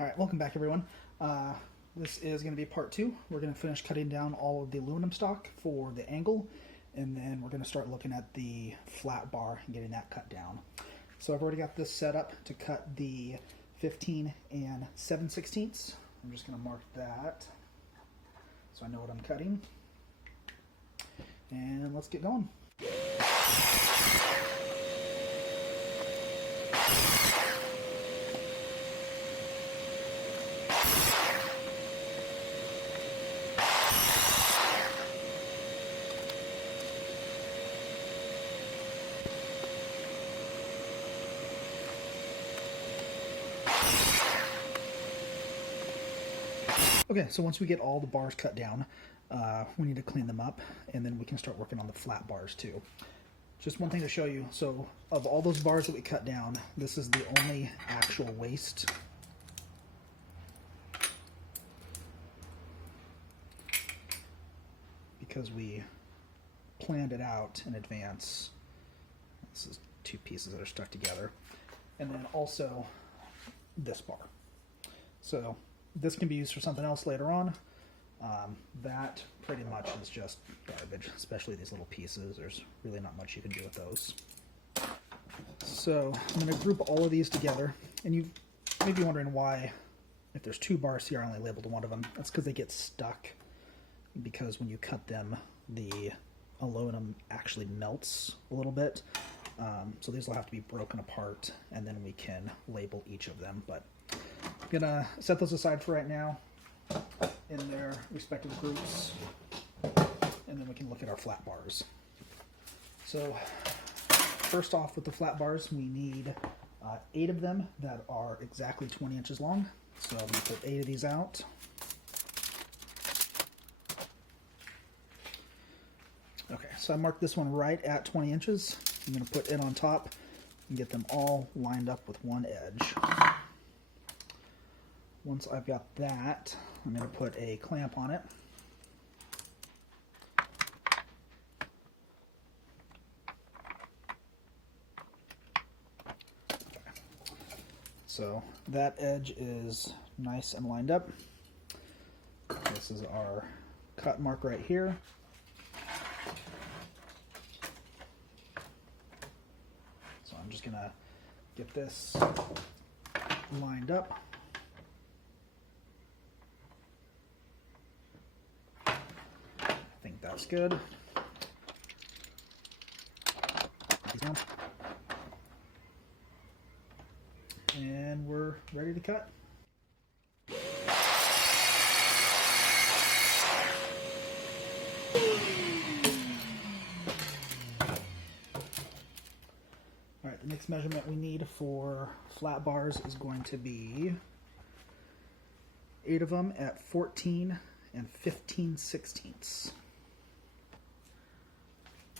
All right, welcome back everyone. This is going to be part two. We're going to finish cutting down all of the aluminum stock for the angle, and then we're going to start looking at the flat bar and getting that cut down. So I've already got this set up to cut the 15 and 7/16. I'm just going to mark that so I know what I'm cutting. And let's get going. Okay, so once we get all the bars cut down, we need to clean them up, and then we can start working on the flat bars too. Just one thing to show you. So of all those bars that we cut down, this is the only actual waste. Because we planned it out in advance. This is two pieces that are stuck together. And then also this bar. So this can be used for something else later on. That pretty much is just garbage, especially these little pieces. There's really not much you can do with those. So I'm going to group all of these together, and you may be wondering why, if there's two bars here, I only labeled one of them. That's because they get stuck, because when you cut them, the aluminum actually melts a little bit. So these will have to be broken apart, and then we can label each of them. But I'm gonna set those aside for right now in their respective groups, and then we can look at our flat bars. So first off, with the flat bars, we need 8 of them that are exactly 20 inches long. So I'm gonna put 8 of these out. Okay, so I marked this one right at 20 inches. I'm gonna put it on top and get them all lined up with one edge. Once I've got that, I'm going to put a clamp on it. Okay. So that edge is nice and lined up. This is our cut mark right here. So I'm just going to get this lined up. That's good. And we're ready to cut. All right, the next measurement we need for flat bars is going to be 8 of them at 14 and 15/16.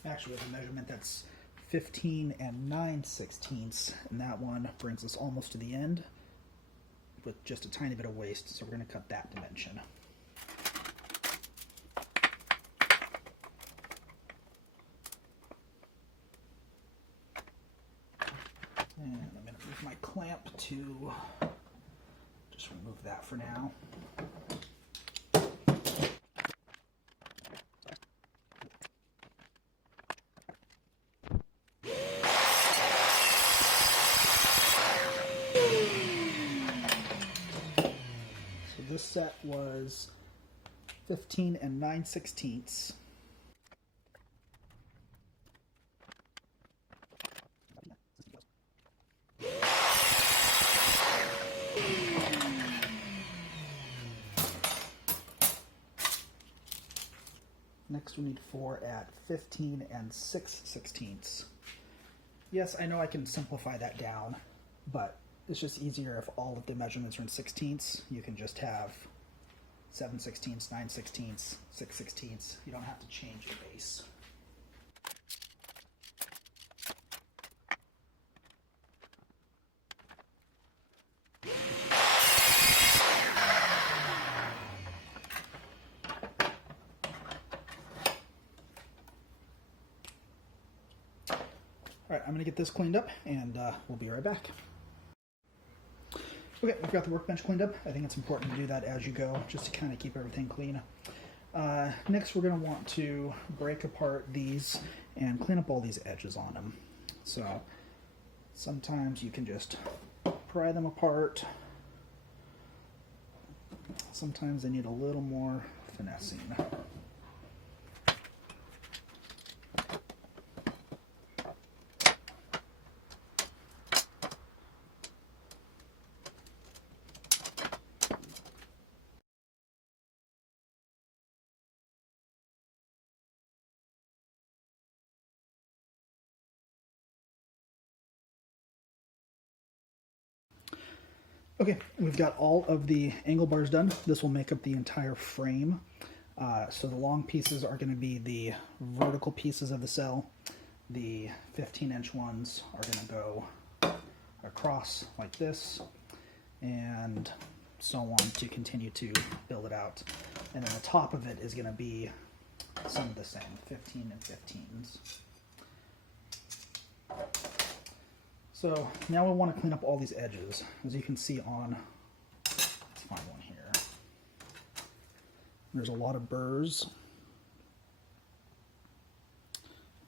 Actually, we have a measurement that's 15 and 9/16, and that one brings us almost to the end with just a tiny bit of waste, so we're going to cut that dimension. And I'm going to move my clamp to just remove that for now. This set was 15 and 9/16. Next we need 4 at 15 and 6/16. Yes, I know I can simplify that down, but it's just easier if all of the measurements are in 16ths. You can just have 7/16, 9/16, 6/16. You don't have to change your base. All right, I'm going to get this cleaned up, and we'll be right back. Okay, we've got the workbench cleaned up. I think it's important to do that as you go, just to kind of keep everything clean. Next, we're going to want to break apart these and clean up all these edges on them. So sometimes you can just pry them apart. Sometimes they need a little more finessing. Okay, we've got all of the angle bars done. This will make up the entire frame. So the long pieces are going to be the vertical pieces of the cell. The 15-inch ones are going to go across like this, and so on to continue to build it out. And then the top of it is going to be some of the same, 15 and 15s. So now we want to clean up all these edges. As you can see on, let's find one here. There's a lot of burrs.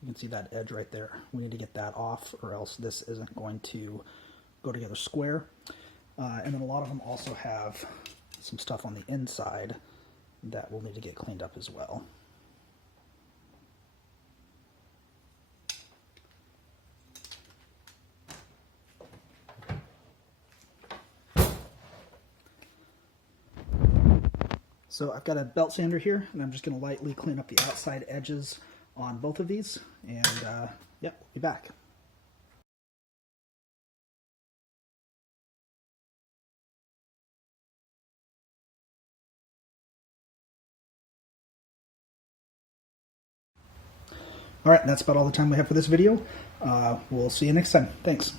You can see that edge right there. We need to get that off, or else this isn't going to go together square. And then a lot of them also have some stuff on the inside that will need to get cleaned up as well. So I've got a belt sander here, and I'm just going to lightly clean up the outside edges on both of these, and yep, we'll be back. All right, that's about all the time we have for this video. We'll see you next time. Thanks.